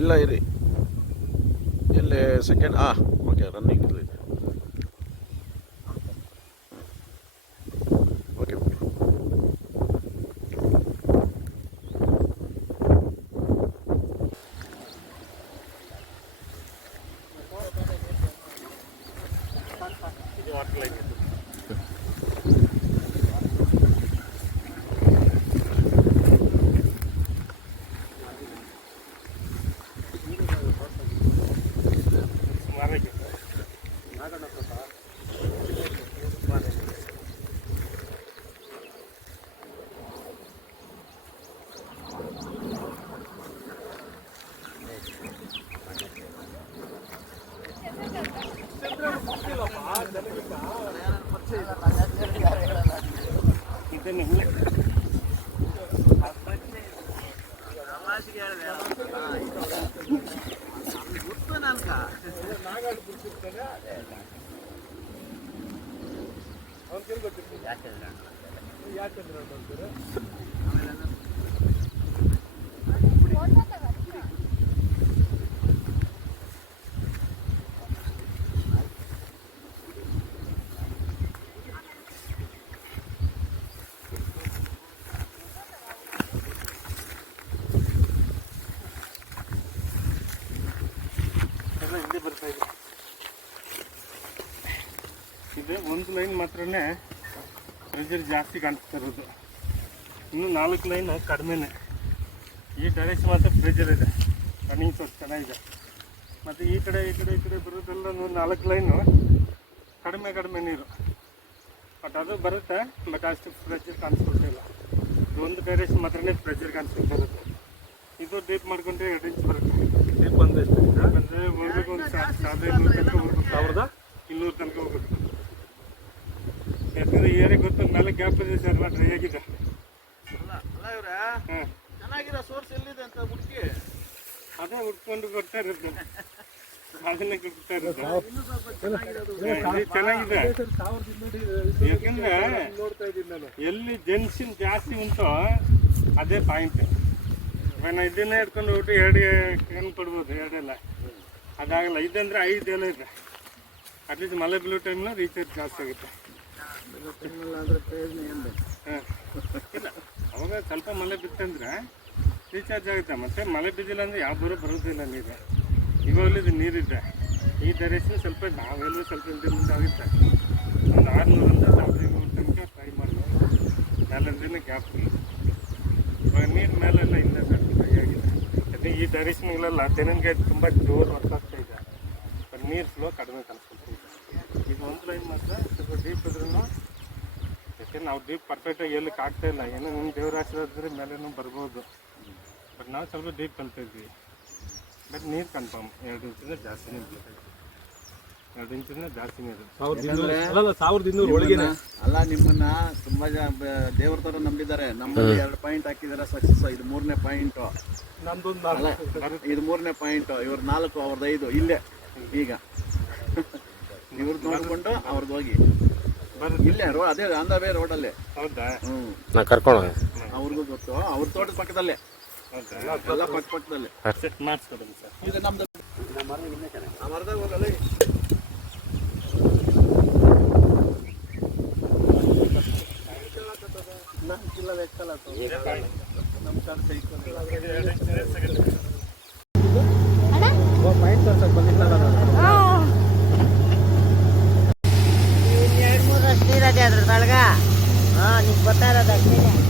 ಇಲ್ಲ ಇರಿ ಎಲ್ಲಿ ಸೆಕೆಂಡ್ ಓಕೆ ರನ್ನಿಂಗ್ ಇದು ಇದೆ ಓಕೆ ಓಕೆ ಇದೆ ಒಂದು ಲೈನ್ ಮಾತ್ರನೇ ಪ್ರೆಷರ್ ಜಾಸ್ತಿ ಕಾಣಿಸ್ತಾ ಇರೋದು, ಇನ್ನು 4 ಲೈನ್ ಕಡಿಮೆನೆ. ಈ ಡೈರೆಕ್ಷನ್ ಮಾತ್ರ ಪ್ರೆಷರ್ ಇದೆ, ರನ್ನಿಂಗ್ ಸೋರ್ಸ್ ಚೆನ್ನಾಗಿದೆ. ಮತ್ತು ಈ ಕಡೆ ಬರೋದೆಲ್ಲ 4 ಲೈನು ಕಡಿಮೆ ನೀರು, ಬಟ್ ಅದು ಬರುತ್ತೆ. ಬಟ್ ಅಷ್ಟು ಪ್ರೆಷರ್ ಕಾಣಿಸ್ಕೊಳ್ತಿಲ್ಲ. ಇದು ಒಂದು ಡೈರೆಕ್ಷನ್ ಮಾತ್ರನೇ ಪ್ರೆಷರ್ ಕಾಣಿಸ್ಕೊಳ್ತಾ ಇರುತ್ತೆ. ಇದು ಡೀಪ್ ಮಾಡ್ಕೊಂಡ್ರೆ 2 ಇಂಚ್ ಬರುತ್ತೆ. ಡೀಪ್ ಅಂದರೆ ಎಷ್ಟು ಅಂದರೆ ಹೋಗ್ಬೇಕು ಒಂದು 1200 ತನಕ ಹೋಗ್ಬೇಕು, 1200 ತನಕ ಹೋಗ್ಬೇಕು. ಯಾಕಂದರೆ ಏರಿಯಾಗೆ ಗೊತ್ತು ಮೇಲೆ ಗ್ಯಾಪ್ ಇದೆ ಸರ್, ಎಲ್ಲ ಡ್ರೈ ಆಗಿದೆ. ಚೆನ್ನಾಗಿರೋ ಸೋರ್ಸ್ ಎಲ್ಲಿದೆ ಅಂತ ಹುಡುಕಿ ಅದೇ ಹುಡ್ಕೊಂಡು ಕೊಡ್ತಾ ಇರುತ್ತೆ, ಅದನ್ನೇ ಕೊಡ್ತಾ ಇರುತ್ತೆ. ಚೆನ್ನಾಗಿದೆ, ಯಾಕಂದ್ರೆ ಎಲ್ಲಿ ಜಂಕ್ಷನ್ ಜಾಸ್ತಿ ಉಂಟು ಅದೇ ಪಾಯಿಂಟ್. ನಾನು ಇದನ್ನೇ ಹಿಡ್ಕೊಂಡು ಹೋಗ್ಬಿಟ್ಟು 2 ಕ್ಯಾನ್ ಕೊಡ್ಬೋದು, 2 ಎಲ್ಲ ಅದಾಗಲ್ಲ. ಇದಂದರೆ 5 ಎಲ್ಲ ಇದೆ. ಅಟ್ಲೀಸ್ಟ್ ಮಳೆ ಬೀಳೋ ಟೈಮ್ನ ರೀಚಾರ್ಜ್ ಜಾಸ್ತಿ ಆಗುತ್ತೆ. ಇಲ್ಲ ಅವಾಗ ಸ್ವಲ್ಪ ಮಳೆ ಬಿತ್ತಂದ್ರೆ ರೀಚಾರ್ಜ್ ಆಗುತ್ತೆ. ಮತ್ತು ಮಳೆ ಬಿದ್ದಿಲ್ಲ ಅಂದರೆ ಯಾವ ಬರೋದಿಲ್ಲ ನೀರು. ಇವಾಗಲೂ ಇದು ನೀರಿದೆ. ಈ ಡೈರೆಕ್ಷನ್ ಸ್ವಲ್ಪ ನಾವೆಲ್ಲೂ ಸ್ವಲ್ಪ ಮುಂದೆ ಆಗುತ್ತೆ. ಒಂದು 600 1500 ತನಕ ಟ್ರೈ ಮಾಡ್ಬೋದು. ಮೇಲಿಂದ ಗ್ಯಾಪ್ ಇಲ್ಲ. ಇವಾಗ ನೀರು ಮೇಲೆಲ್ಲ ಇಲ್ಲ ಸರ್, ಆಗಿದೆ. ಅದೇ ಈ ಡೈರೆಕ್ಷನ್ಗಳೆಲ್ಲ ತೆಂಗಿನಕಾಯಿ ತುಂಬ ಜೋರು ವರ್ಕ್ ಆಗ್ತಾ ಇದೆ, ಬಟ್ ನೀರು ಫ್ಲೋ ಕಡಿಮೆ ಕಾಣಿಸ್ಕೊಳ್ತಾ ಇದೆ. ಈಗ ಒಂದು ಲೈನ್ ಮಾತ್ರ ಸ್ವಲ್ಪ ಡೀಪ್ ಇದ್ರೂ, ಯಾಕೆಂದ್ರೆ ನಾವು ಡೀಪ್ ಪರ್ಫೆಕ್ಟಾಗಿ ಎಲ್ಲಕ್ಕೆ ಆಗ್ತಾ ಇಲ್ಲ. ಏನೋ ನಿಮ್ಮ ದೇವ್ರ ಆಶೀರ್ವಾದ್ರೆ ಮೇಲೇನೂ ಬರ್ಬೋದು, ಬಟ್ ನಾವು ಸ್ವಲ್ಪ ಡೀಪ್ ಕಲ್ತಾ ಇದ್ವಿ. ಬಟ್ ನೀರು ಕನ್ಫರ್ಮ್ 2 ಇಂಚಿಂದ ಜಾಸ್ತಿನೇ ಇರ್ತದೆ. 2 ಇಂಚಿಂದ ಜಾಸ್ತಿನೇ ಇರುತ್ತೆ. 1200 ಒಳಗೆ ಅಲ್ಲ, ನಿಮ್ಮನ್ನ ತುಂಬಾ ದೇವ್ರ ತರ ನಂಬಿದ್ದಾರೆ. ನಮ್ಮಲ್ಲಿ 2 ಪಾಯಿಂಟ್ ಹಾಕಿದಾರೆ ಸಕ್ಸಸ್. ಇದು 3ನೇ ಪಾಯಿಂಟ್. ಇದು 3ನೇ ಪಾಯಿಂಟ್. ಇವ್ರ 4, ಅವ್ರದ್ದು 5 ಇಲ್ಲೇ. ಈಗ ಇವ್ರದ್ದು ನೋಡ್ಕೊಂಡು ಅವ್ರದ್ದು ಹೋಗಿ ಇಲ್ಲೇ ಅದೇ ಆನ್ ದ ವೇ ರೋಡಲ್ಲೇ. ಹೌದಾ? ಕರ್ಕೊಂಡು ಅವ್ರಿಗೂ ಗೊತ್ತು, ಅವ್ರ ತೋಟದ ಪಕ್ಕದಲ್ಲೇ, ಎಲ್ಲ ಪಕ್ಕದಲ್ಲೇ ಸೆಟ್ ಮಾಡಿಸ್ಕೊಡಿ ಸರ್. ಇದು ನಮ್ದು ಮರದಾಗ ಹೋಗಲ್ಲ. ನೀರದೇ ಅದ್ರೊಳಗ ನಿಮ್ಗೆ ಗೊತ್ತಾಗದ ಅಷ್ಟೇ.